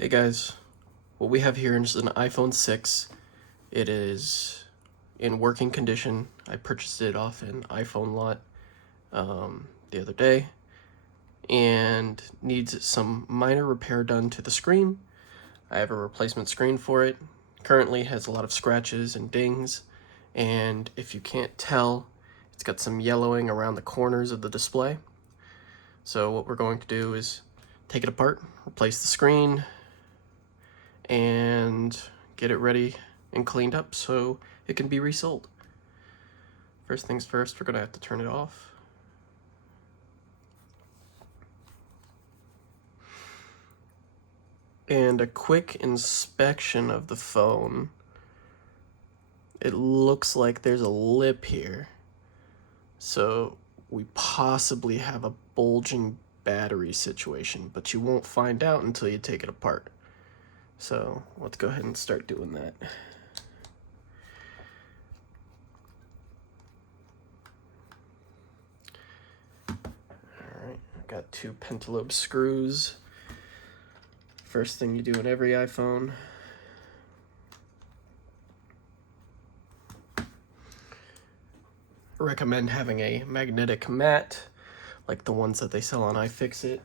Hey guys, what we have here is an iPhone 6. It is in working condition. I purchased it off an iPhone lot the other day and needs some minor repair done to the screen. I have a replacement screen for it. Currently has a lot of scratches and dings, and if you can't tell, it's got some yellowing around the corners of the display. So what we're going to do is take it apart, replace the screen, and get it ready and cleaned up so it can be resold. First things first, we're gonna have to turn it off. And a quick inspection of the phone. It looks like there's a lip here. So we possibly have a bulging battery situation, but you won't find out until you take it apart. So let's go ahead and start doing that. Alright, I've got 2 pentalobe screws. First thing you do in every iPhone. I recommend having a magnetic mat, like the ones that they sell on iFixit.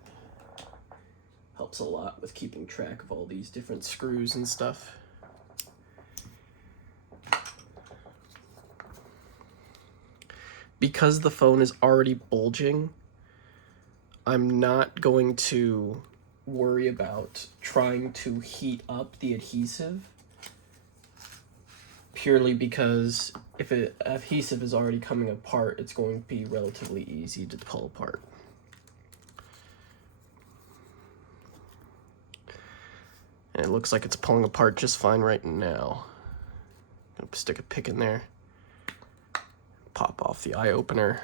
Helps a lot with keeping track of all these different screws and stuff. Because the phone is already bulging, I'm not going to worry about trying to heat up the adhesive, purely because if the adhesive is already coming apart, it's going to be relatively easy to pull apart. And it looks like it's pulling apart just fine right now. I'm gonna stick a pick in there, pop off the iOpener.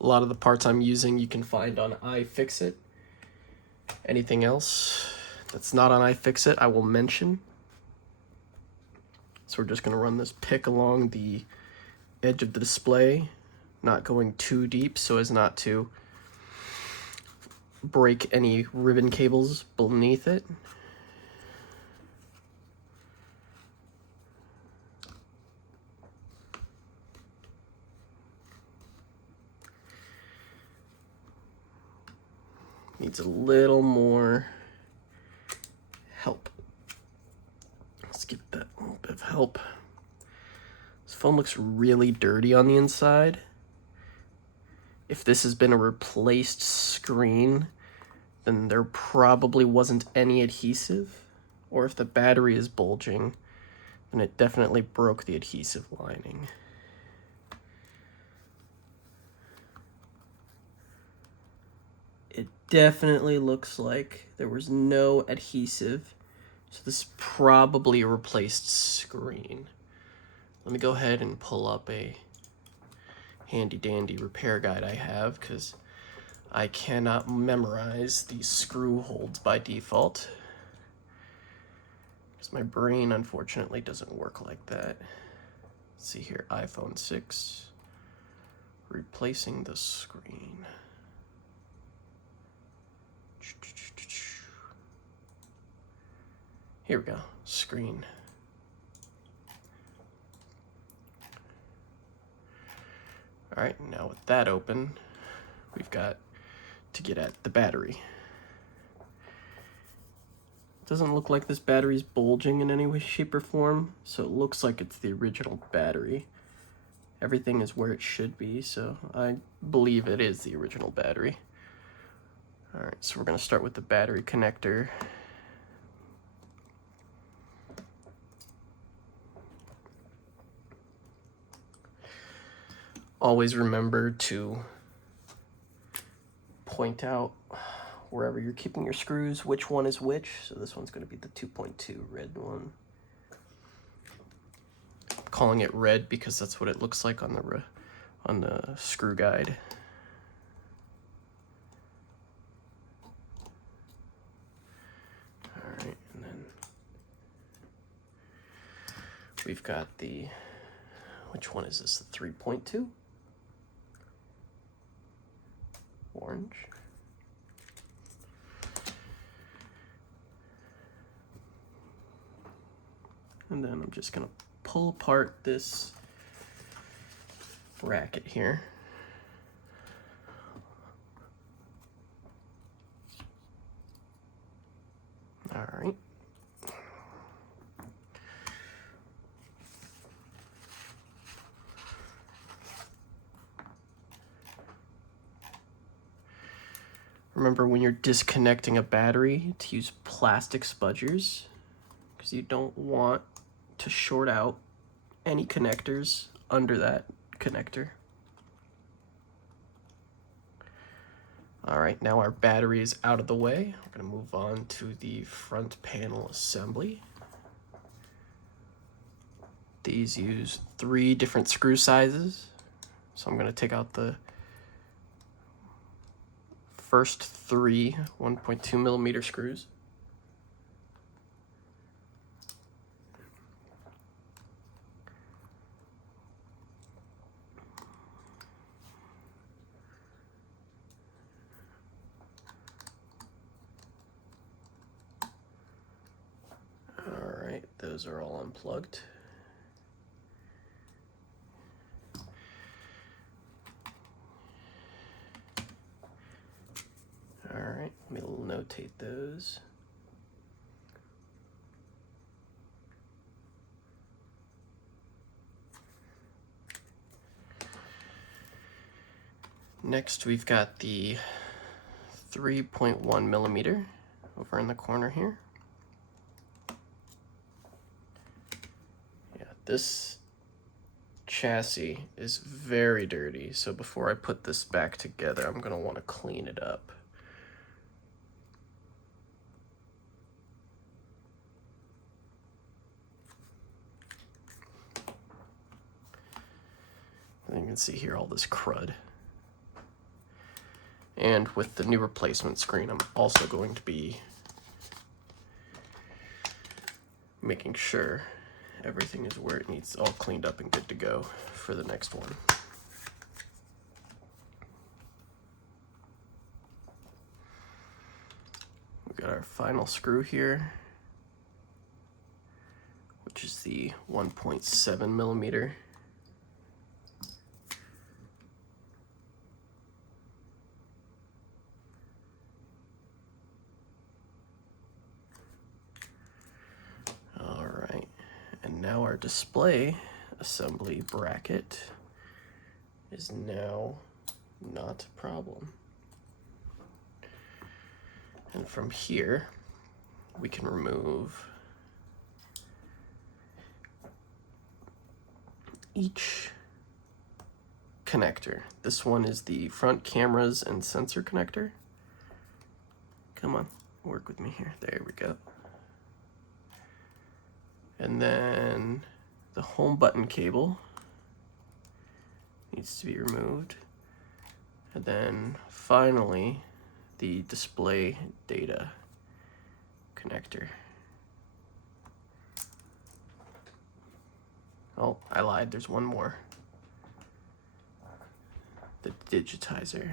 A lot of the parts I'm using you can find on iFixit. Anything else that's not on iFixit I will mention. So we're just gonna run this pick along the edge of the display, not going too deep so as not to break any ribbon cables beneath it. Needs a little more help. Let's give that a little bit of help. This phone looks really dirty on the inside. If this has been a replaced screen, then there probably wasn't any adhesive. Or if the battery is bulging, then it definitely broke the adhesive lining. It definitely looks like there was no adhesive, so this is probably a replaced screen. Let me go ahead and pull up a handy dandy repair guide I have, because I cannot memorize these screw holds by default, because my brain unfortunately doesn't work like that. Let's see here, iPhone 6, replacing the screen. Here we go, screen. All right, now with that open, we've got to get at the battery. Doesn't look like this battery's bulging in any way, shape, or form, so it looks like it's the original battery. Everything is where it should be, so I believe it is the original battery. All right, so we're gonna start with the battery connector. Always remember to point out wherever you're keeping your screws, which one is which. So this one's gonna be the 2.2 red one. I'm calling it red because that's what it looks like on the screw guide. All right, and then we've got the, which one is this, the 3.2? Orange. And then I'm just gonna pull apart this bracket here. All right. Remember when you're disconnecting a battery to use plastic spudgers, because you don't want to short out any connectors under that connector. All right, now our battery is out of the way. We're gonna move on to the front panel assembly. These use 3 different screw sizes. So I'm gonna take out the first 3 1.2 millimeter screws. All right, those are all unplugged. All right, let me notate those. Next, we've got the 3.1 millimeter over in the corner here. Yeah, this chassis is very dirty, so before I put this back together, I'm gonna want to clean it up. And you can see here all this crud. And with the new replacement screen, I'm also going to be making sure everything is where it needs, all cleaned up and good to go for the next one. We've got our final screw here, which is the 1.7 millimeter. Now our display assembly bracket is now not a problem. And from here, we can remove each connector. This one is the front cameras and sensor connector. Come on, work with me here. There we go. And then the home button cable needs to be removed. And then finally, the display data connector. Oh, I lied, there's one more. The digitizer.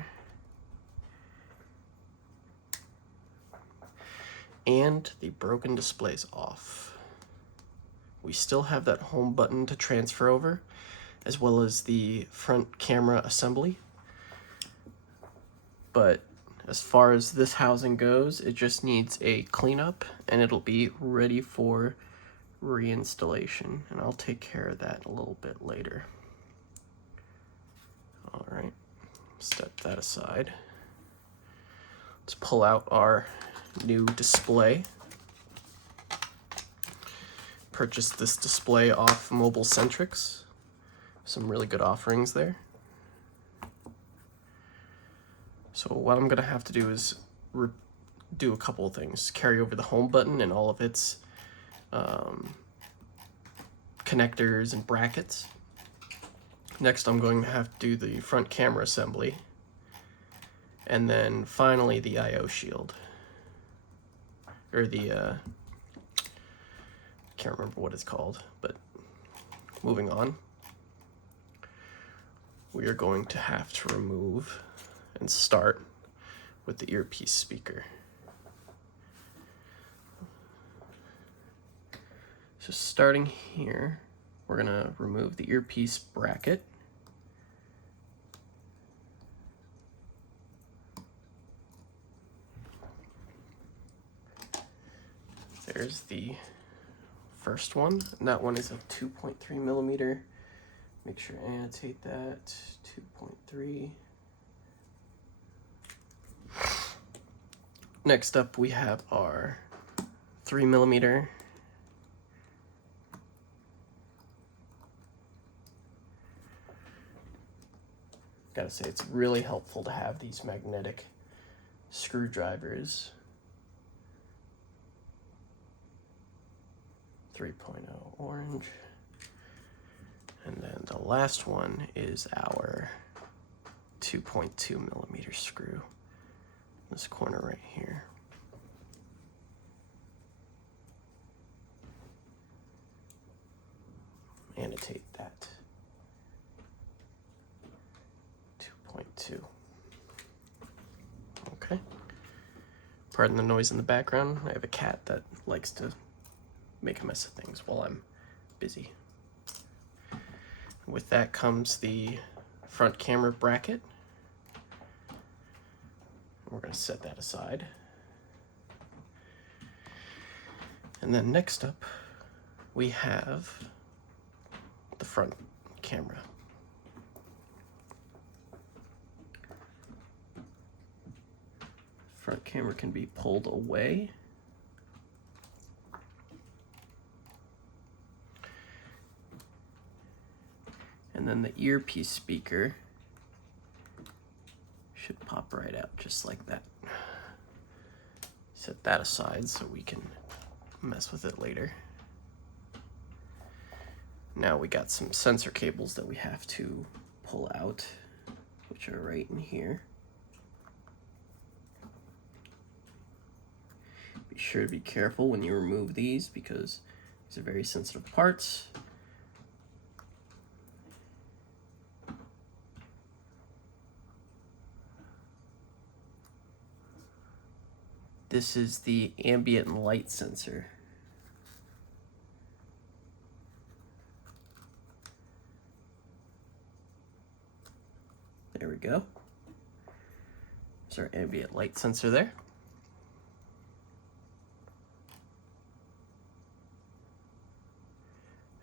And the broken display's off. We still have that home button to transfer over, as well as the front camera assembly. But as far as this housing goes, it just needs a cleanup and it'll be ready for reinstallation. And I'll take care of that a little bit later. All right, step that aside. Let's pull out our new display. Purchased this display off Mobile Centrics. Some really good offerings there. So what I'm gonna have to do is do a couple of things. Carry over the home button and all of its connectors and brackets. Next, I'm going to have to do the front camera assembly. And then finally the I/O shield. Or the can't remember what it's called, but moving on. We are going to have to remove and start with the earpiece speaker. So starting here, we're gonna remove the earpiece bracket. There's the first one, and that one is a 2.3 millimeter. Make sure to annotate that, 2.3. Next up, we have our 3 millimeter. Gotta say, it's really helpful to have these magnetic screwdrivers. 3.0 orange. And then the last one is our 2.2 millimeter screw. This corner right here. Annotate that. 2.2. Okay. Pardon the noise in the background. I have a cat that likes to make a mess of things while I'm busy. With that comes the front camera bracket. We're going to set that aside. And then next up, we have the front camera. Front camera can be pulled away. And then the earpiece speaker should pop right out just like that. Set that aside so we can mess with it later. Now we got some sensor cables that we have to pull out, which are right in here. Be sure to be careful when you remove these because these are very sensitive parts. This is the ambient light sensor. There we go. There's our ambient light sensor there.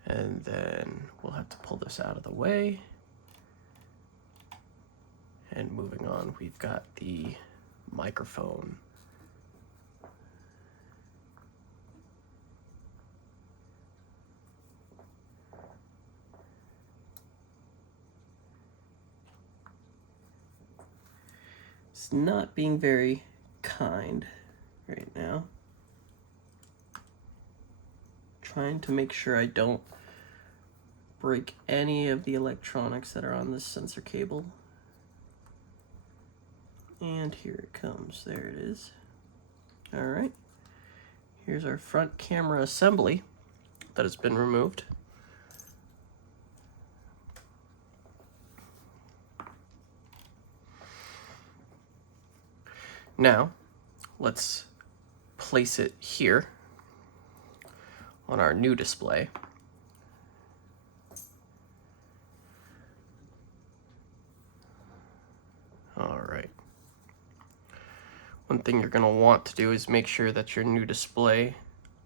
And then we'll have to pull this out of the way. And moving on, we've got the microphone. It's not being very kind right now. Trying to make sure I don't break any of the electronics that are on this sensor cable. And here it comes. There it is. All right. Here's our front camera assembly that has been removed. Now, let's place it here on our new display. All right. One thing you're going to want to do is make sure that your new display,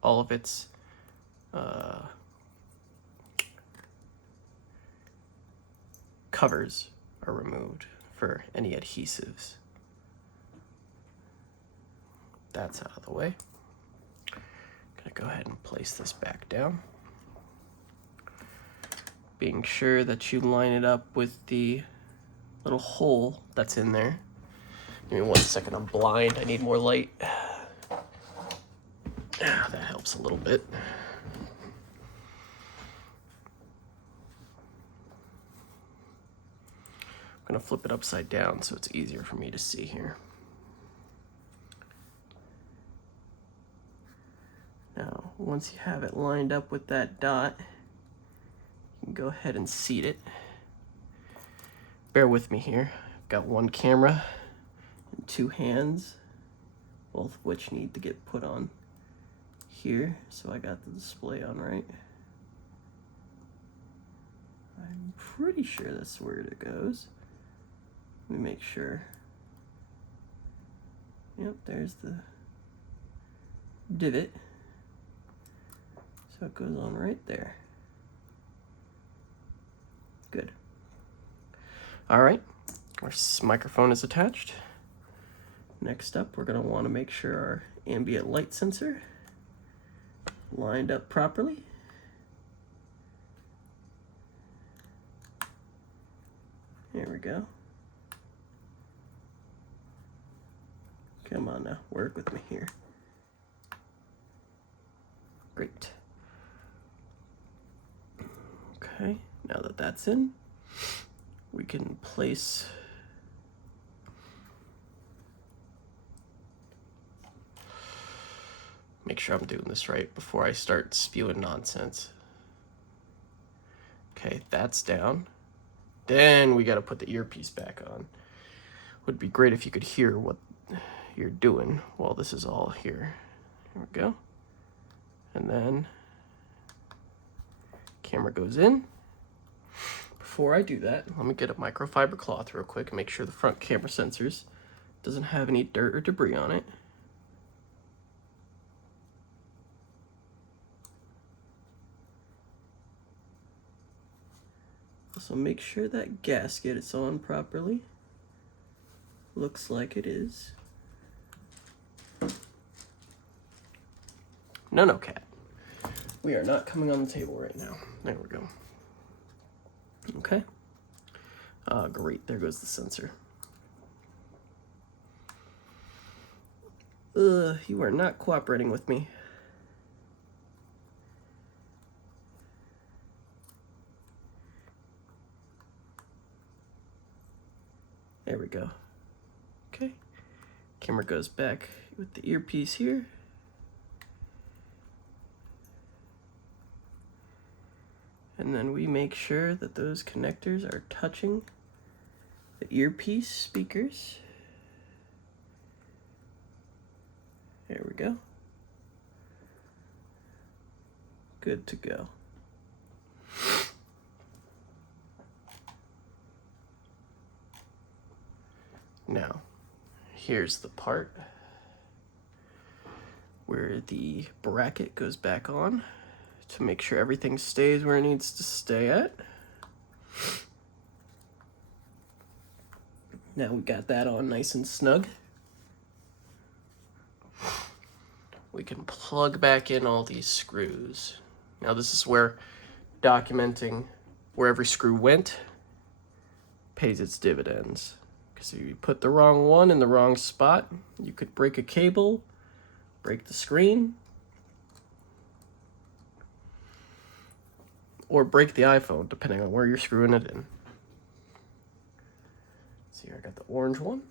all of its covers are removed for any adhesives. That's out of the way. Gonna go ahead and place this back down. Being sure that you line it up with the little hole that's in there. Give me 1 second, I'm blind, I need more light. That helps a little bit. I'm gonna flip it upside down so it's easier for me to see here. Now, once you have it lined up with that dot, you can go ahead and seat it. Bear with me here. I've got one camera and two hands, both of which need to get put on here so I got the display on right. I'm pretty sure that's where it goes. Let me make sure. Yep, there's the divot. So it goes on right there. Good. All right, our microphone is attached. Next up, we're going to want to make sure our ambient light sensor lined up properly. There we go. Come on now, work with me here. Great. Okay, now that that's in, we can place make sure I'm doing this right before I start spewing nonsense. Okay, that's down. Then we got to put the earpiece back on. Would be great if you could hear what you're doing while this is all here. There we go. And then camera goes in. Before I do that, let me get a microfiber cloth real quick and make sure the front camera sensors doesn't have any dirt or debris on it. So make sure that gasket is on properly. Looks like it is. No, cat. We are not coming on the table right now. There we go. Okay. Great, there goes the sensor. You are not cooperating with me. There we go. Okay. Camera goes back with the earpiece here. And then we make sure that those connectors are touching the earpiece speakers. There we go. Good to go. Now, here's the part where the bracket goes back on to make sure everything stays where it needs to stay at. Now we got that on nice and snug. We can plug back in all these screws. Now this is where documenting where every screw went pays its dividends. Because if you put the wrong one in the wrong spot, you could break a cable, break the screen, or break the iPhone, depending on where you're screwing it in. So here I got the orange one.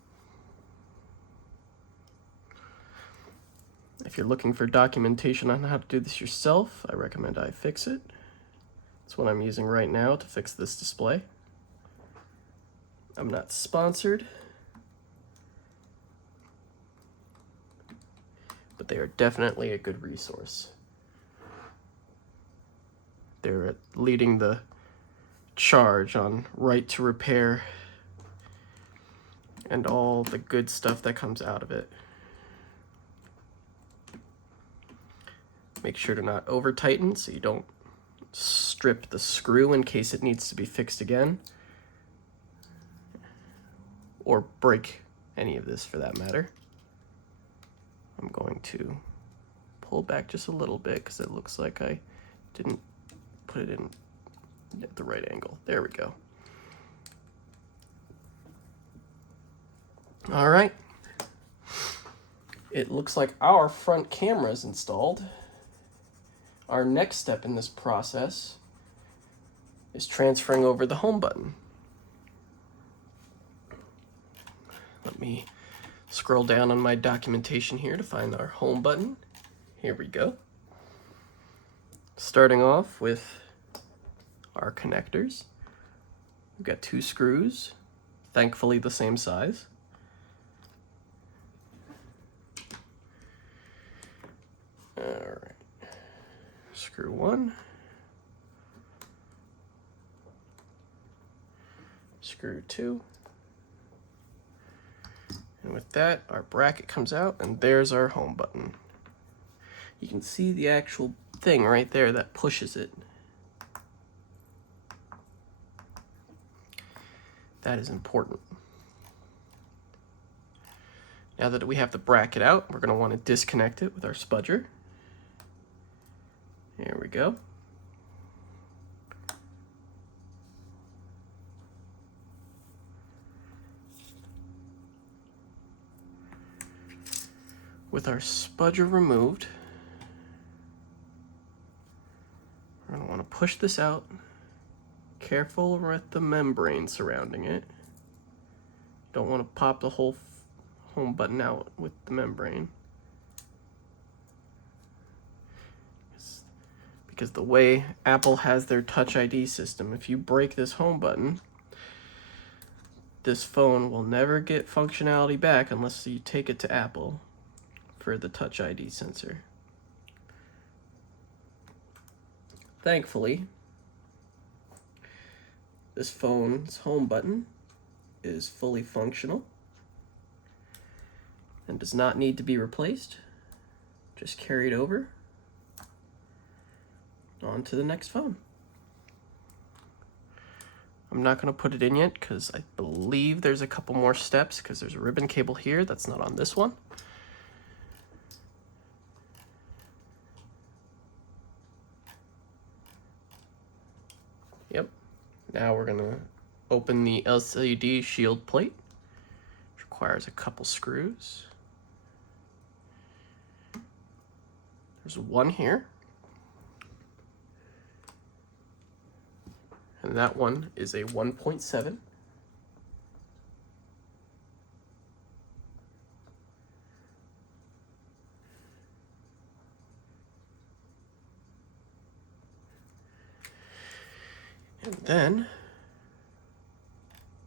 If you're looking for documentation on how to do this yourself, I recommend iFixit. That's what I'm using right now to fix this display. I'm not sponsored, but they are definitely a good resource. They're leading the charge on right to repair and all the good stuff that comes out of it. Make sure to not over tighten so you don't strip the screw in case it needs to be fixed again, or break any of this for that matter. I'm going to pull back just a little bit because it looks like I didn't put it in at the right angle. There we go. All right. It looks like our front camera is installed. Our next step in this process is transferring over the home button. Let me scroll down on my documentation here to find our home button. Here we go. Starting off with our connectors. We've got 2 screws, thankfully the same size. All right. screw 1, screw 2, and with that our bracket comes out, and there's our home button. You can see the actual thing right there that pushes it. That is important. Now that we have the bracket out, we're going to want to disconnect it with our spudger. There we go. With our spudger removed, we're going to want to push this out. Careful with the membrane surrounding it. Don't want to pop the whole home button out with the membrane. Because the way Apple has their Touch ID system, if you break this home button, this phone will never get functionality back unless you take it to Apple for the Touch ID sensor. Thankfully, this phone's home button is fully functional and does not need to be replaced. Just carry it over on to the next phone. I'm not going to put it in yet because I believe there's a couple more steps, because there's a ribbon cable here that's not on this one. Yep. Now we're going to open the LCD shield plate, which requires a couple screws. There's one here. And that one is a 1.7. And then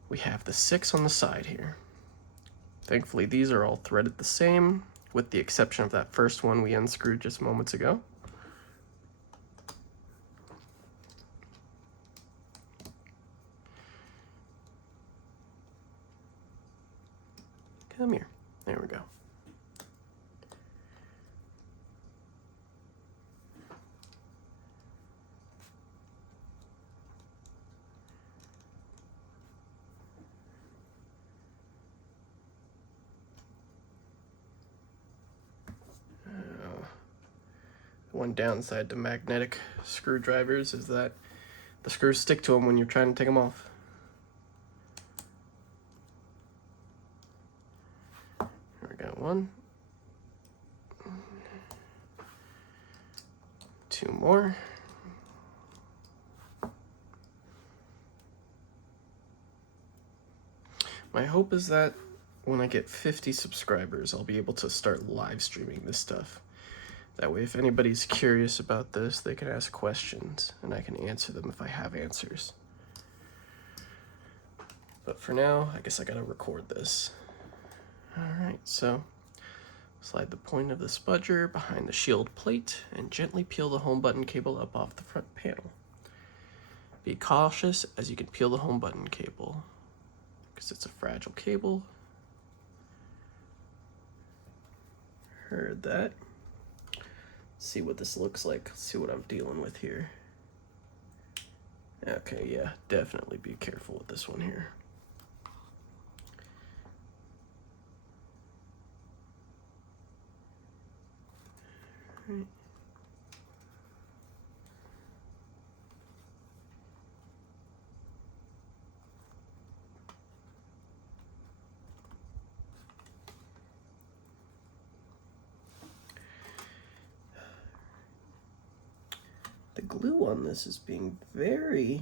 we have the 6 on the side here. Thankfully, these are all threaded the same, with the exception of that first one we unscrewed just moments ago. Come here. There we go. One downside to magnetic screwdrivers is that the screws stick to them when you're trying to take them off. Here we go. 1, 2 more. My hope is that when I get 50 subscribers, I'll be able to start live streaming this stuff. That way, if anybody's curious about this, they can ask questions, and I can answer them if I have answers. But for now, I guess I gotta record this. Alright, so slide the point of the spudger behind the shield plate and gently peel the home button cable up off the front panel. Be cautious as you can peel the home button cable, because it's a fragile cable. Heard that. See what this looks like. Let's see what I'm dealing with here. Okay, yeah, definitely be careful with this one here. Right. The glue on this is being very,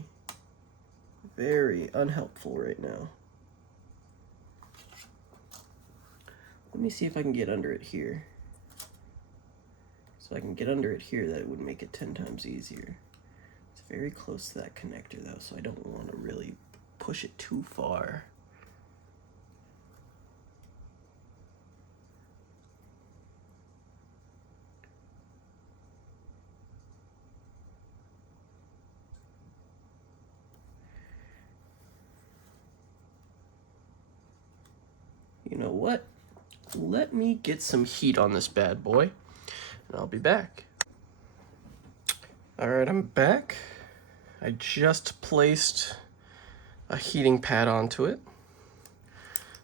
very unhelpful right now. Let me see if I can get under it here. So I can get under it here, that would make it 10 times easier. It's very close to that connector though, so I don't want to really push it too far. know what? Let me get some heat on this bad boy, and I'll be back. All right, I'm back. I just placed a heating pad onto it.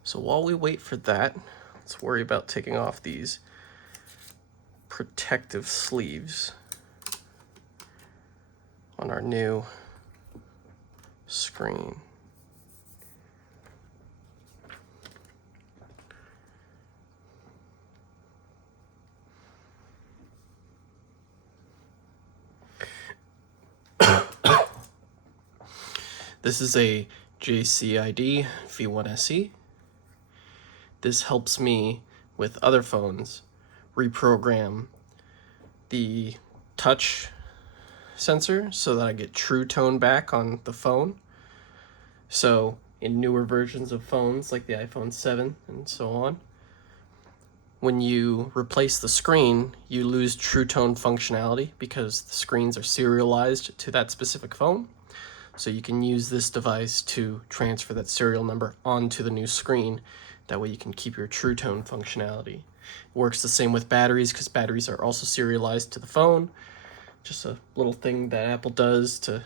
So while we wait for that, let's worry about taking off these protective sleeves on our new screen. This is a JCID V1SE. This helps me with other phones reprogram the touch sensor so that I get true tone back on the phone. So in newer versions of phones like the iPhone 7 and so on, when you replace the screen, you lose true tone functionality because the screens are serialized to that specific phone. So you can use this device to transfer that serial number onto the new screen. That way you can keep your true tone functionality. It works the same with batteries because batteries are also serialized to the phone. Just a little thing that Apple does to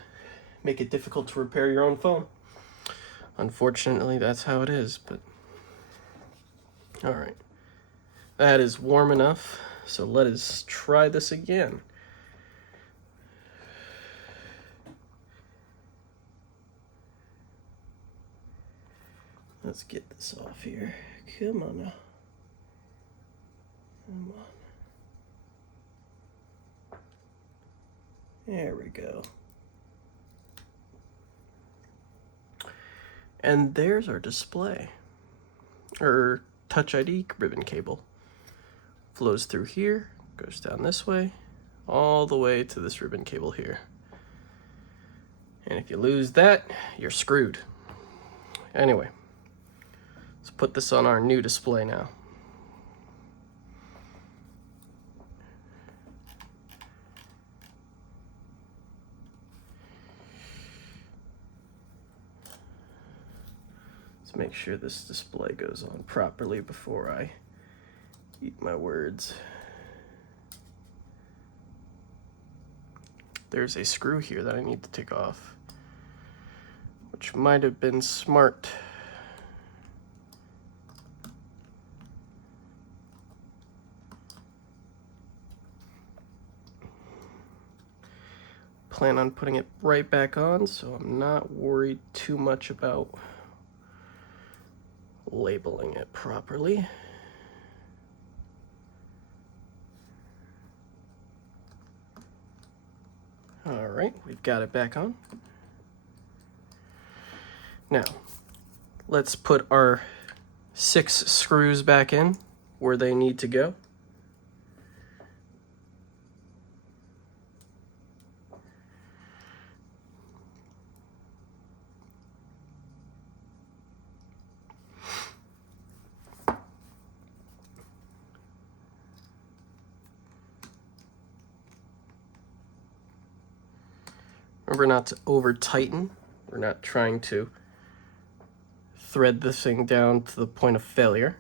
make it difficult to repair your own phone. Unfortunately, that's how it is, but all right. That is warm enough, so let us try this again. Let's get this off here. Come on now. Come on. There we go. And there's our display. Our Touch ID ribbon cable. Flows through here, goes down this way, all the way to this ribbon cable here. And if you lose that, you're screwed. Anyway. Let's put this on our new display now. Let's make sure this display goes on properly before I eat my words. There's a screw here that I need to take off, which might have been smart. Plan on putting it right back on, so I'm not worried too much about labeling it properly. All right, we've got it back on. Now, let's put our 6 screws back in where they need to go. Remember not to over tighten. We're not trying to thread this thing down to the point of failure.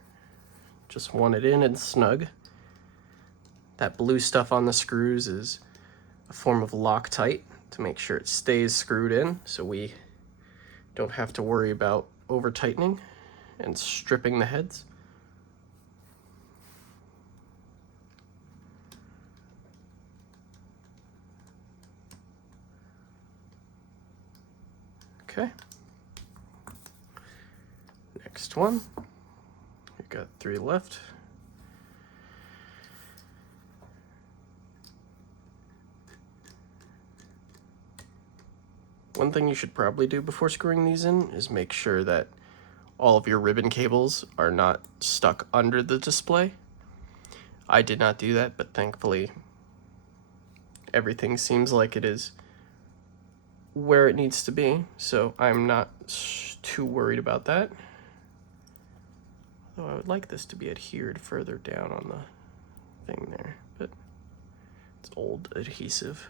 Just want it in and snug. That blue stuff on the screws is a form of Loctite to make sure it stays screwed in so we don't have to worry about over tightening and stripping the heads. Okay. Next one. We've got 3 left. One thing you should probably do before screwing these in is make sure that all of your ribbon cables are not stuck under the display. I did not do that, but thankfully everything seems like it is where it needs to be, so I'm not too worried about that. Though I would like this to be adhered further down on the thing there, but it's old adhesive.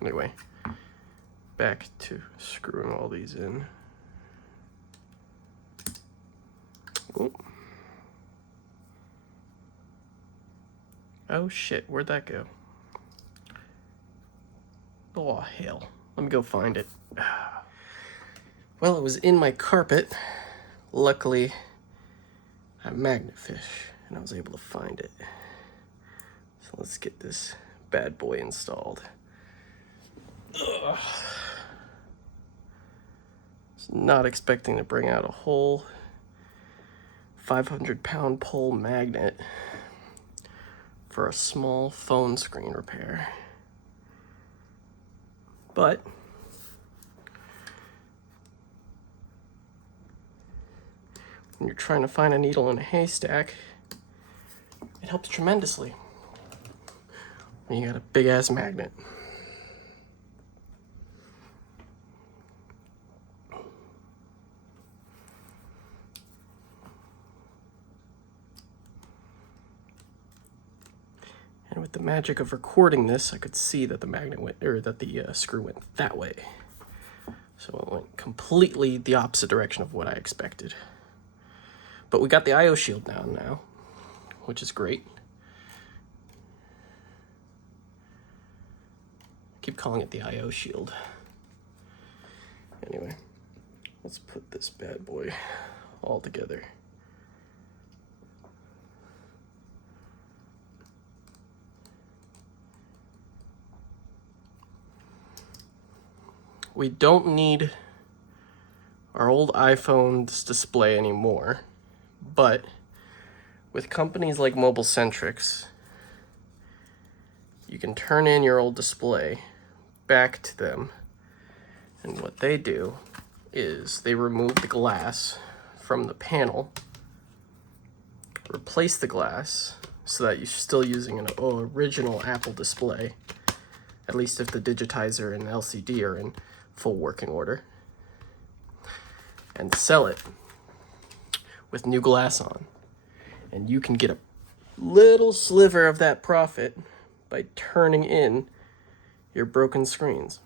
Anyway, back to screwing all these in. Oh. Oh shit, where'd that go? Oh hell, let me go find it. Well, it was in my carpet. Luckily, I'm magnet fish, and I was able to find it. So let's get this bad boy installed. Ugh. Was not expecting to bring out a whole 500-pound pole magnet for a small phone screen repair. But when you're trying to find a needle in a haystack, it helps tremendously when you got a big ass magnet. And with the magic of recording this, I could see that the magnet went, or that the screw went that way. So it went completely the opposite direction of what I expected. But we got the IO shield down now, which is great. I keep calling it the IO shield. Anyway, let's put this bad boy all together. We don't need our old iPhone's display anymore, but with companies like Mobile Centrics, you can turn in your old display back to them, and what they do is they remove the glass from the panel, replace the glass so that you're still using an original Apple display, at least if the digitizer and LCD are in full working order, and sell it with new glass on. And you can get a little sliver of that profit by turning in your broken screens,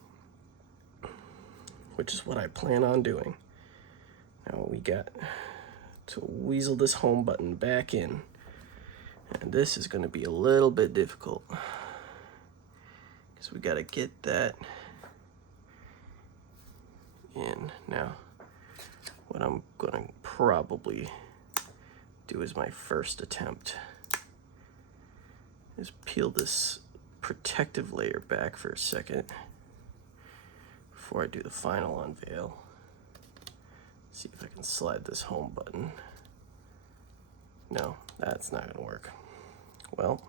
which is what I plan on doing. Now we got to weasel this home button back in, and this is going to be a little bit difficult because we got to get that in. Now, what I'm going to probably do as my first attempt is peel this protective layer back for a second before I do the final unveil. See if I can slide this home button. No, that's not gonna work. Well,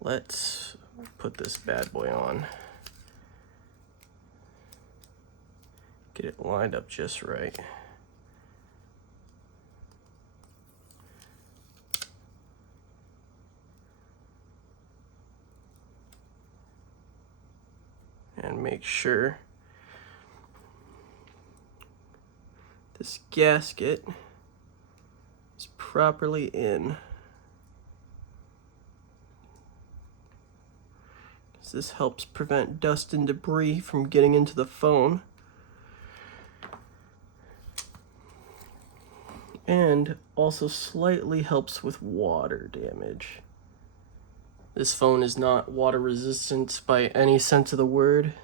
let's put this bad boy on. Get it lined up just right. And make sure this gasket is properly in. This helps prevent dust and debris from getting into the phone. And also slightly helps with water damage. This phone is not water resistant by any sense of the word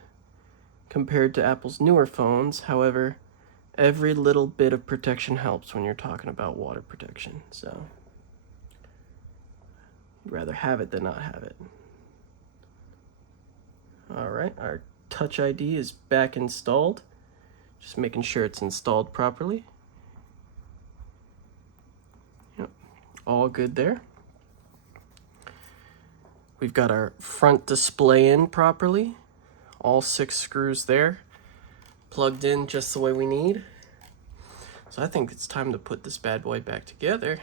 compared to Apple's newer phones. However, every little bit of protection helps when you're talking about water protection. So, you'd rather have it than not have it. All right, our Touch ID is back installed. Just making sure it's installed properly. Yep, all good there. We've got our front display in properly. All 6 screws there, plugged in just the way we need. So I think it's time to put this bad boy back together.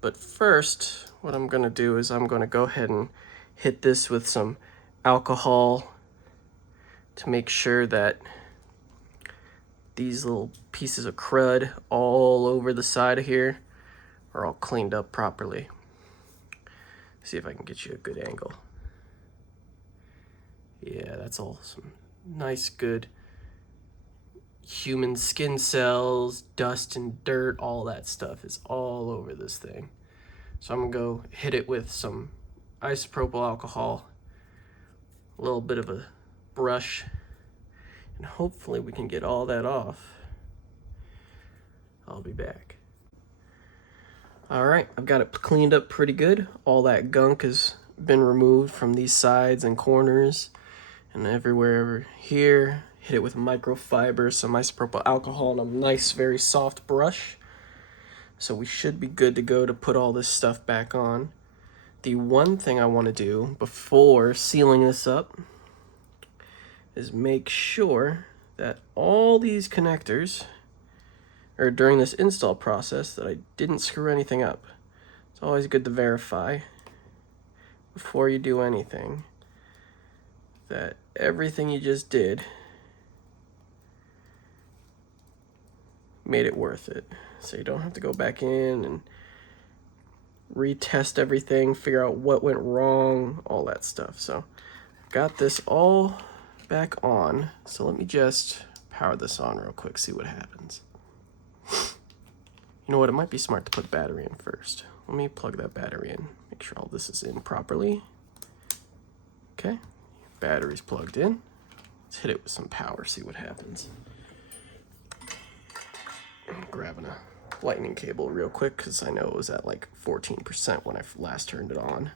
But first, what I'm gonna do is I'm gonna go ahead and hit this with some alcohol to make sure that these little pieces of crud all over the side of here are all cleaned up properly. See if I can get you a good angle. Yeah, that's all some nice, good human skin cells, dust and dirt, all that stuff is all over this thing. So I'm gonna go hit it with some isopropyl alcohol, a little bit of a brush, and hopefully we can get all that off. I'll be back. All right, I've got it cleaned up pretty good. All that gunk has been removed from these sides and corners and everywhere over here. Hit it with microfiber, some isopropyl alcohol, and a nice, very soft brush. So we should be good to go to put all this stuff back on. The one thing I want to do before sealing this up is make sure that all these connectors, or during this install process, that I didn't screw anything up. It's always good to verify before you do anything that everything you just did made it worth it. So you don't have to go back in and retest everything, figure out what went wrong, all that stuff. So I've got this all back on. So let me just power this on real quick, see what happens. You know what, it might be smart to put the battery in first. Let me plug that battery in, make sure all this is in properly. Okay, battery's plugged in. Let's hit it with some power, see what happens. I'm grabbing a lightning cable real quick because I know it was at like 14% when I last turned it on.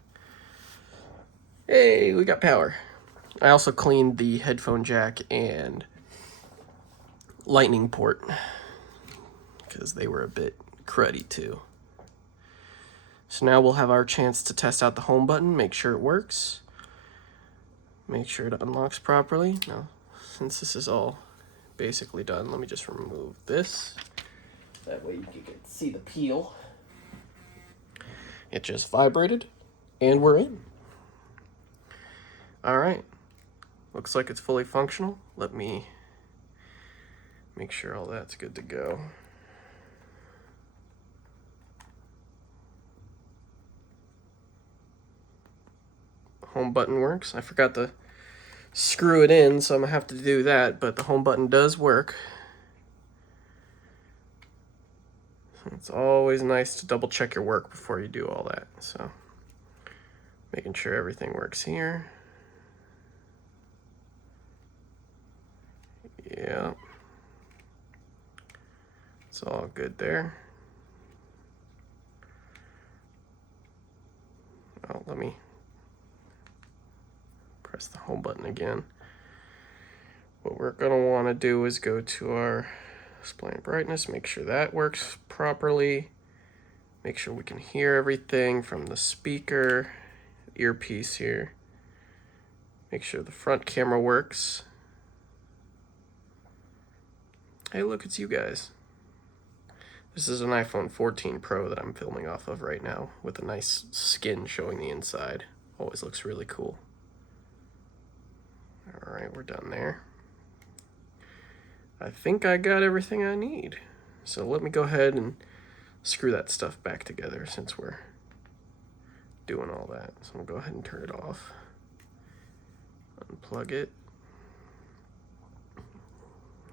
Hey, we got power. I also cleaned the headphone jack and lightning port because they were a bit cruddy too. So now we'll have our chance to test out the home button, make sure it works, make sure it unlocks properly. Now, since this is all basically done, let me just remove this. That way you can see the peel. It just vibrated, and we're in. All right, looks like it's fully functional. Let me make sure all that's good to go. Home button works. I forgot to screw it in, so I'm gonna have to do that, but the home button does work. It's always nice to double check your work before you do all that. So making sure everything works here. Yeah. It's all good there. Oh, let me press the home button again. What we're gonna wanna do is go to our display and brightness, make sure that works properly. Make sure we can hear everything from the speaker, earpiece here. Make sure the front camera works. Hey, look, it's you guys. This is an iPhone 14 Pro that I'm filming off of right now with a nice skin showing the inside. Always looks really cool. All right, we're done there. I think I got everything I need. So let me go ahead and screw that stuff back together since we're doing all that. So I'm gonna go ahead and turn it off. Unplug it.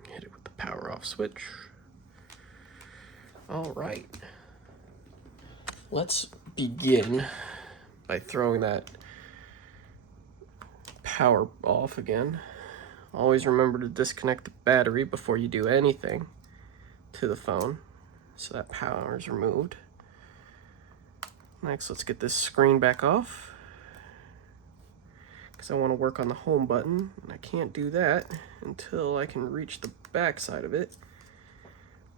Hit it with the power off switch. All right. Let's begin by throwing that power off again. Always remember to disconnect the battery before you do anything to the phone, so that power is removed. Next, let's get this screen back off, because I want to work on the home button, and I can't do that until I can reach the back side of it,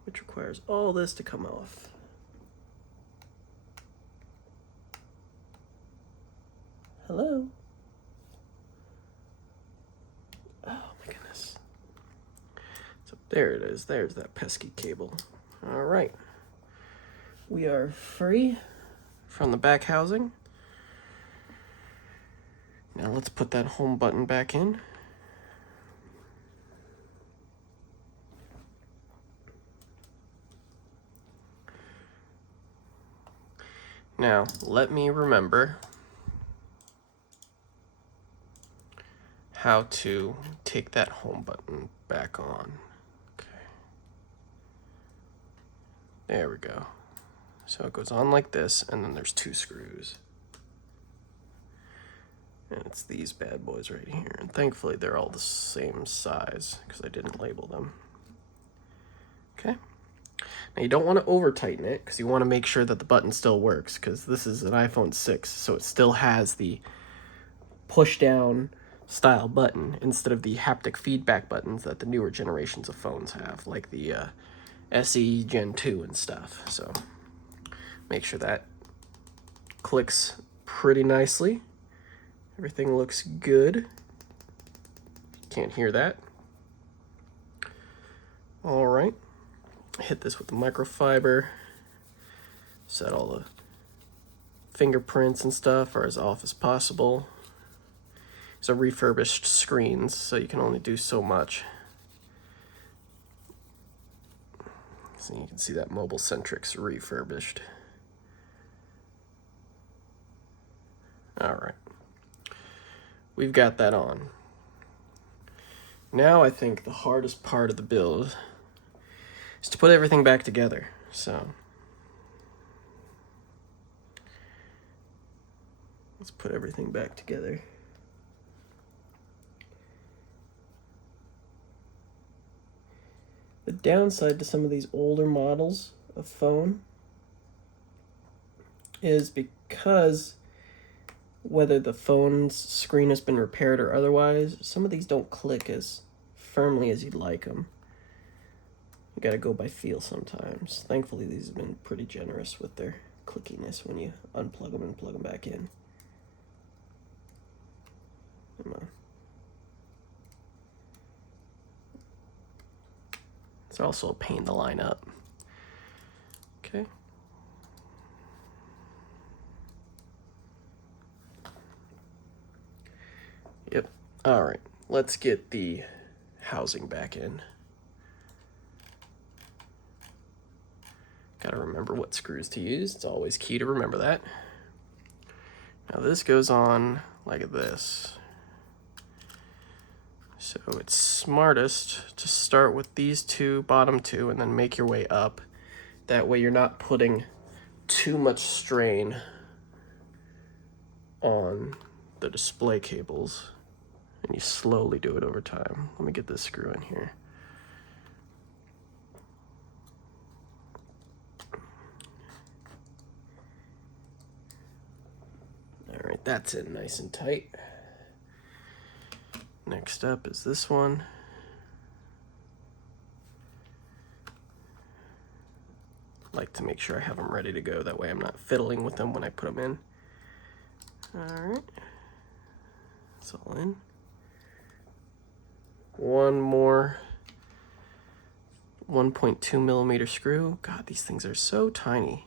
which requires all this to come off. Hello? Oh my goodness. So there it is. There's that pesky cable. All right. We are free from the back housing. Now let's put that home button back in. Now, let me remember how to take that home button back on. There we go. So it goes on like this, and then there's 2 screws. And it's these bad boys right here. And thankfully they're all the same size because I didn't label them. Okay. Now you don't want to over tighten it because you want to make sure that the button still works, because this is an iPhone 6, so it still has the push down style button instead of the haptic feedback buttons that the newer generations of phones have, like the SE Gen 2 and stuff. So make sure that clicks pretty nicely. Everything looks good. Can't hear that. All right. Hit this with the microfiber. Set all the fingerprints and stuff are as off as possible. These are refurbished screens, so you can only do so much. So you can see that Mobile Centric's refurbished. All right. We've got that on. Now I think the hardest part of the build is to put everything back together. So let's put everything back together. The downside to some of these older models of phone is because whether the phone's screen has been repaired or otherwise, some of these don't click as firmly as you'd like them. You gotta go by feel sometimes. Thankfully, these have been pretty generous with their clickiness when you unplug them and plug them back in. Come on. It's also a pain to line up. Okay. Yep. All right. Let's get the housing back in. Gotta remember what screws to use. It's always key to remember that. Now this goes on like this. So it's smartest to start with these 2, bottom 2, and then make your way up. That way you're not putting too much strain on the display cables, and you slowly do it over time. Let me get this screw in here. All right, that's in nice and tight. Next up is this one. Like to make sure I have them ready to go. That way I'm not fiddling with them when I put them in. All right, it's all in. One more 1.2 millimeter screw. God, these things are so tiny.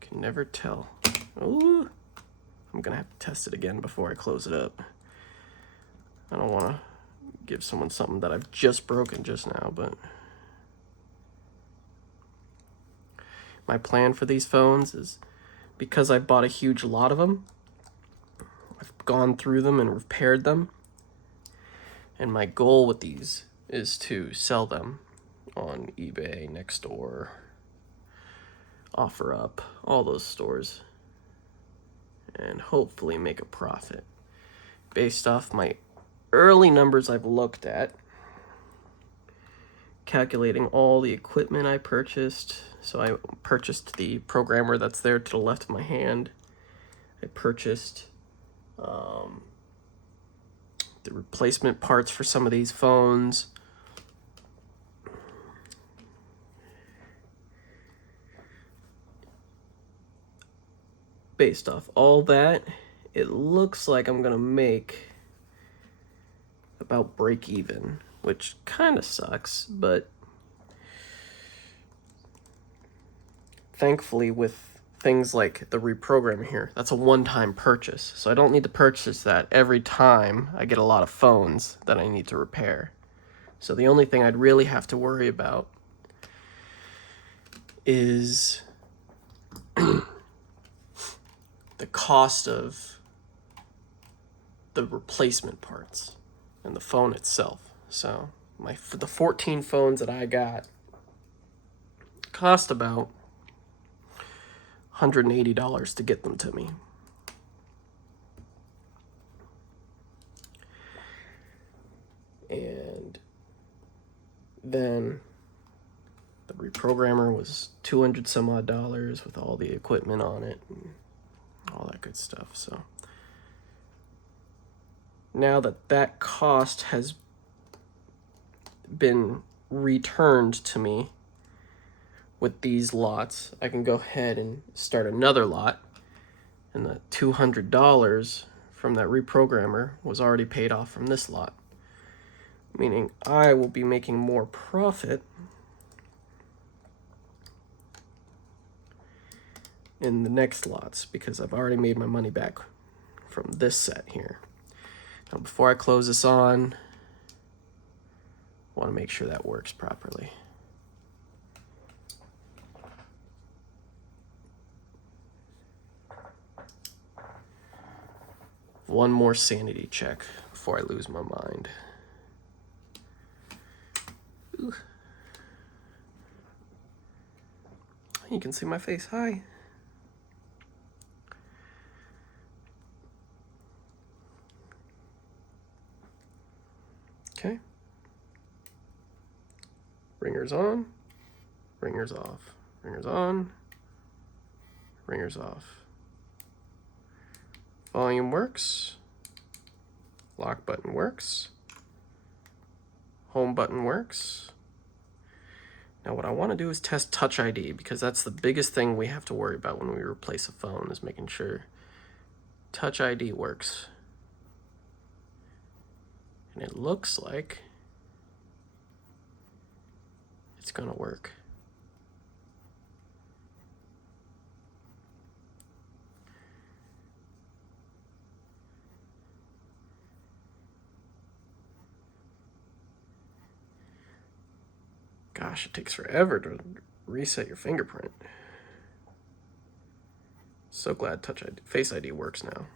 Can never tell. Ooh, I'm gonna have to test it again before I close it up. I don't want to give someone something that I've just broken just now, but my plan for these phones is, because I bought a huge lot of them, I've gone through them and repaired them, and my goal with these is to sell them on eBay, Nextdoor, OfferUp, all those stores, and hopefully make a profit. Based off my early numbers I've looked at, calculating all the equipment I purchased. So I purchased the programmer that's there to the left of my hand. I purchased the replacement parts for some of these phones. Based off all that, it looks like I'm gonna make about break even, which kind of sucks, but thankfully with things like the reprogrammer here, that's a one-time purchase, so I don't need to purchase that every time I get a lot of phones that I need to repair. So the only thing I'd really have to worry about is the cost of the replacement parts and the phone itself. So the 14 phones that I got cost about $180 to get them to me. And then the reprogrammer was $200 some odd with all the equipment on it and all that good stuff. So now that that cost has been returned to me with these lots, I can go ahead and start another lot, and the $200 from that reprogrammer was already paid off from this lot, meaning I will be making more profit in the next lots because I've already made my money back from this set here. Now, before I close this on, I want to make sure that works properly. One more sanity check before I lose my mind. Ooh. You can see my face. Hi. Okay. Ringers on, ringers off, ringers on, ringers off. Volume works, lock button works, home button works. Now what I want to do is test Touch ID, because that's the biggest thing we have to worry about when we replace a phone, is making sure Touch ID works. And it looks like it's gonna work. Gosh, it takes forever to reset your fingerprint. So glad Touch ID, Face ID works now.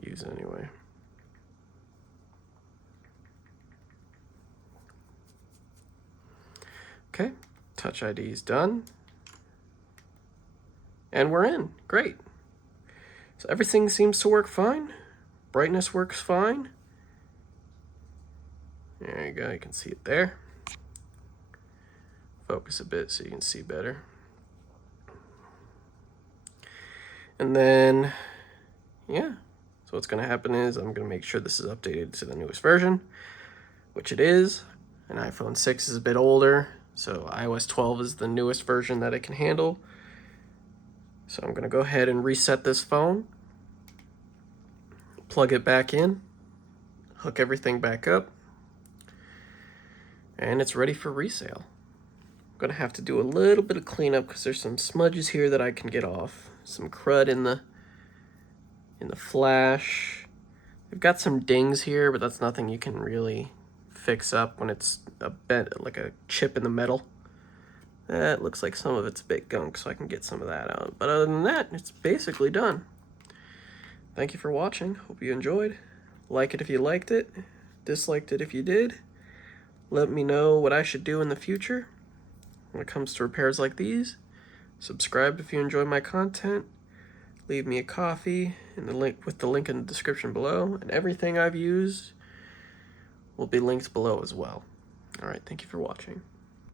Use it anyway. Okay, Touch ID is done. And we're in. Great. So everything seems to work fine. Brightness works fine. There you go, you can see it there. Focus a bit so you can see better. And then, yeah. So what's gonna happen is I'm gonna make sure this is updated to the newest version, which it is. An iPhone 6 is a bit older, so iOS 12 is the newest version that it can handle. So I'm gonna go ahead and reset this phone, plug it back in, hook everything back up, and it's ready for resale. I'm gonna have to do a little bit of cleanup because there's some smudges here that I can get off, some crud in the flash. We've got some dings here, but that's nothing you can really fix up when it's a bent, like a chip in the metal. That looks like some of it's a bit gunk, so I can get some of that out. But other than that, it's basically done. Thank you for watching. Hope you enjoyed. Like it if you liked it. Disliked it if you did. Let me know what I should do in the future when it comes to repairs like these. Subscribe if you enjoy my content. Leave me a coffee in the link with the link in the description below, and everything I've used will be linked below as well. All right, thank you for watching.